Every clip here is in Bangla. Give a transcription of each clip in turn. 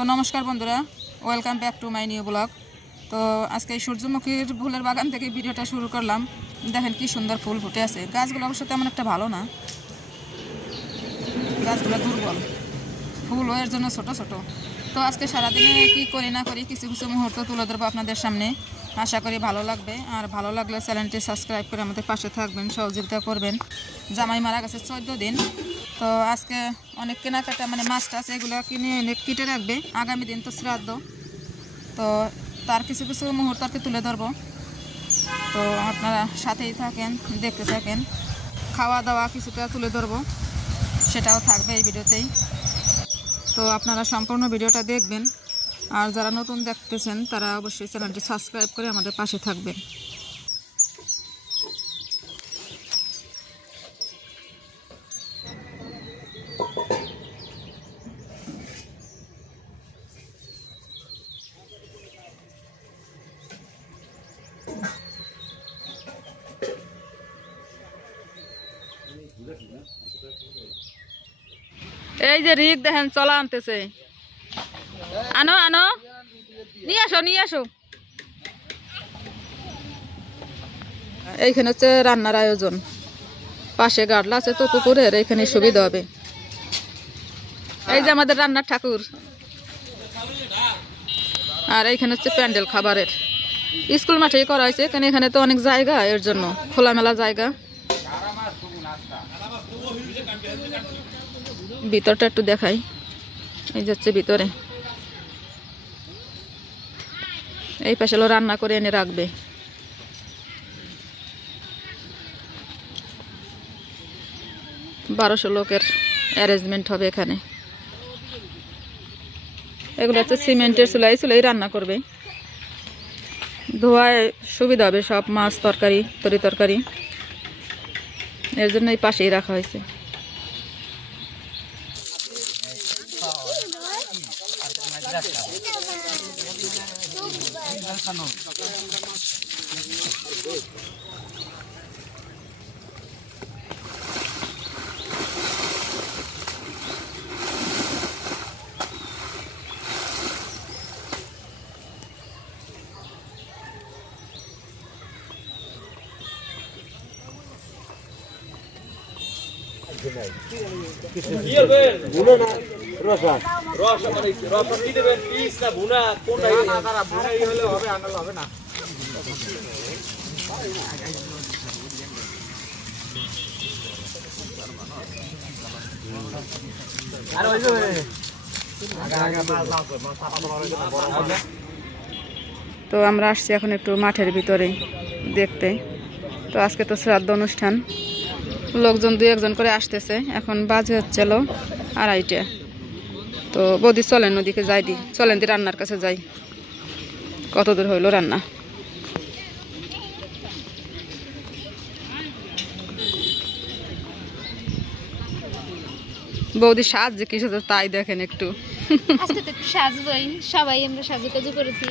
তো নমস্কার বন্ধুরা, welcome back to my new blog. তো আজকে সূর্যমুখীর ফুলের বাগান থেকে ভিডিওটা শুরু করলাম। দেখেন কি সুন্দর ফুল ফুটে আছে। গাছগুলো অবশ্য তেমন একটা ভালো না, গাছগুলো দুর্বল, ফুলও এর জন্য ছোট ছোট। তো আজকে সারাদিনে কি করি না করি কিছু কিছু মুহূর্ত তুলে ধরবো আপনাদের সামনে। আশা করি ভালো লাগবে, আর ভালো লাগলে চ্যানেলটি সাবস্ক্রাইব করে আমাদের পাশে থাকবেন, সহযোগিতা করবেন। জামাই মারা গেছে 14 দিন। তো আজকে অনেক কেনাকাটা মাছ টাছ এগুলো কিনে এনে কেটে রাখবে, আগামী দিন তো শ্রাদ্ধ। তো তার কিছু কিছু মুহূর্ত আর কি তুলে ধরবো। তো আপনারা সাথেই থাকেন, দেখতে থাকেন। খাওয়া দাওয়া কিছুটা তুলে ধরবো, সেটাও থাকবে এই ভিডিওতেই। তো আপনারা সম্পূর্ণ ভিডিওটা দেখবেন, আর যারা নতুন দেখতেছেন তারা অবশ্যই চ্যানেলটি সাবস্ক্রাইব করে আমাদের পাশে থাকবেন। এই যে রিক দেখেন চলা আনতেছে, আনো আনো, নিয়ে আসো নিয়ে আসো। এইখানে হচ্ছে রান্নার আয়োজন, পাশে গাডলা আছে তো পুকুরের, এখানে সুবিধা হবে। এই যে আমাদের রান্নার ঠাকুর, আর এইখানে হচ্ছে প্যান্ডেল খাবারের। স্কুল মাঠেই করা হয়েছে, এখানে তো অনেক জায়গা, এর জন্য খোলামেলা জায়গা। ভিতরটা একটু দেখাই, এই যাচ্ছে ভিতরে। এই পাশে রান্না করে এনে রাখবে। বারোশো লোকের অ্যারেঞ্জমেন্ট হবে এখানে। এগুলো হচ্ছে সিমেন্টের চুলাই রান্না করবে, ধোয়ায় সুবিধা হবে সব মাছ তরকারি তরকারি, এর জন্য এই পাশেই রাখা হয়েছে। তো আমরা আসছি এখন একটু মাঠের ভিতরে দেখতে। তো আজকে তো শ্রাদ্ধ অনুষ্ঠান, লোকজন 2-1 করে আসতেছে। এখন বাজে হচ্ছিল 2:30। তো বৌদি চলেন ওদিকে যাই, চলেন রান্নার কাছে যাই। কত দূর হইলো রান্না? বৌদি সাজছে কি সাজে তাই দেখেন একটু। আজকে তো একটু সাজবই, সবাই আমরা সাজুকাজু করেছি,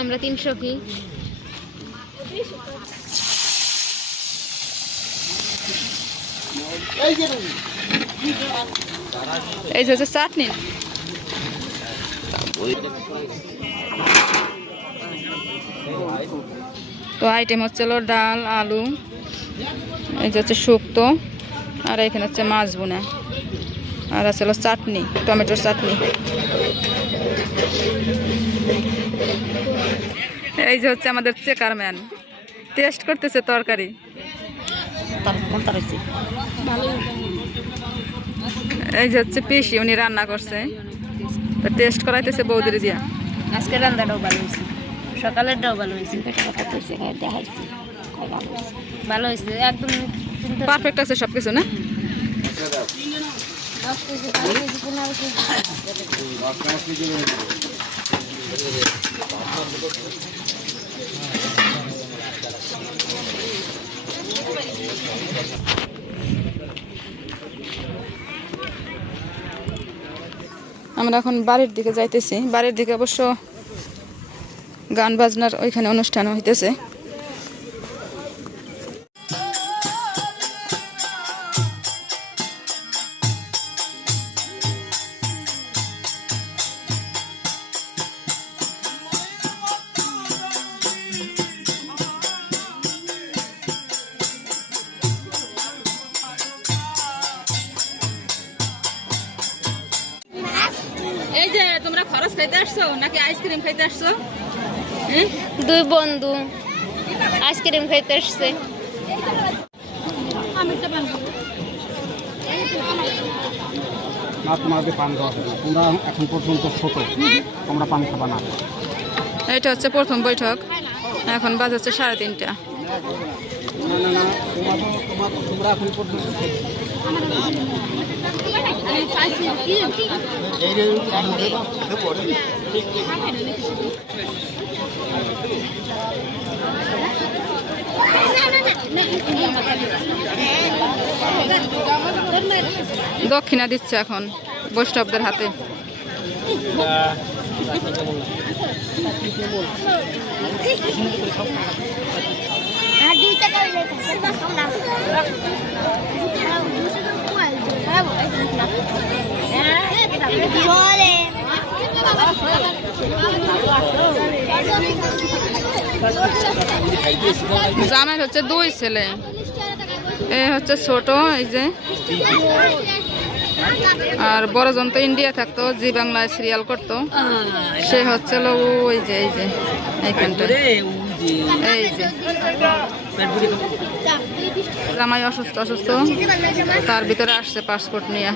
আমরা 3 সখী। এই যে হচ্ছে চাটনি। তো আইটেম হচ্ছে ডাল, আলু, এই যে হচ্ছে শুক্তো, আর এখানে হচ্ছে মাছ বোনা, আর আছে চাটনি, টমেটোর চাটনি। এই যে হচ্ছে আমাদের চেকারম্যান টেস্ট করতেছে তরকারি। এই যে হচ্ছে পিসি, উনি রান্না করছে, তো টেস্ট করাইতেছে বৌদির দিয়া। আজকে রান্নাটাও ভালো হয়েছে, সকালেরটাও ভালো হয়েছে, ভালো হয়েছে একদম পারফেক্ট আছে সবকিছু না? আমরা এখন বাড়ির দিকে যাইতেছি। বাড়ির দিকে অবশ্য গান বাজনার ওইখানে অনুষ্ঠান হইতেছে। এই যে তোমরা খরচ খাইতে আসছো নাকি আইসক্রিম খাইতে আসছো? দুই বন্ধু আইসক্রিম খাইতে আসছে। না তোমাদের পান দেওয়া হবে না, তোমরা এখন পর্যন্ত ছোট, তোমরা পান খাবা না। এটা হচ্ছে প্রথম বৈঠক, এখন বাজে হচ্ছে 3:30। না না না, তোমরা এখন পর্যন্ত ছোট। দক্ষিণা দিচ্ছে এখন বৈষ্ণবদের হাতে। জামাই হচ্ছে 2 ছেলে, এ হচ্ছে ছোট এই যে, আর বড়জন তো ইন্ডিয়া থাকতো, জি বাংলায় সিরিয়াল করতো, সে হচ্ছে ওই যে এইখানটা এই যে জামাই অসুস্থ তার ভিতরে আসছে পাসপোর্ট নিয়ে।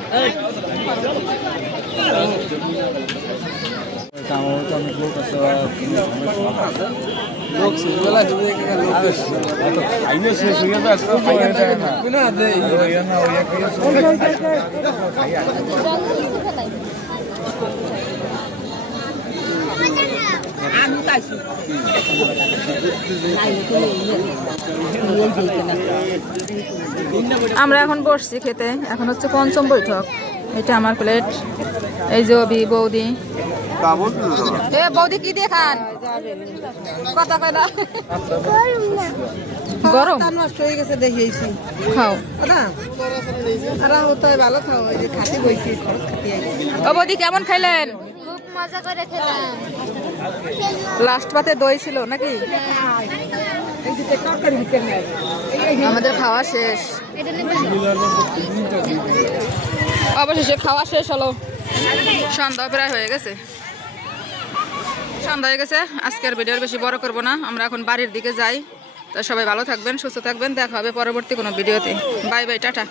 আমরা এখন বসছি খেতে, এখন হচ্ছে 5ম বৈঠক। এটা আমার প্লেট, এই যে অভি বৌদি। এ বৌদি কি দিয়ে খান? কথা কয় না। গরম নষ্ট হয়ে গেছে দেখিয়েছি খাও না, আর হতো ভালো খাও, ওই যে খাতে বইছি খরচ খাতে। ও বৌদি কেমন খাইলেন? খুব মজা করে খেলাম। লাস্ট পাতে দই ছিল নাকি? আমাদের খাওয়া শেষ, অবশেষে খাওয়া শেষ হলো। সন্ধ্যা প্রায় হয়ে গেছে, আজকের ভিডিওর বেশি বড় করব না, আমরা এখন বাড়ির দিকে যাই। তো সবাই ভালো থাকবেন, সুস্থ থাকবেন, দেখা হবে পরবর্তী কোনো ভিডিওতে। Bye bye, tata.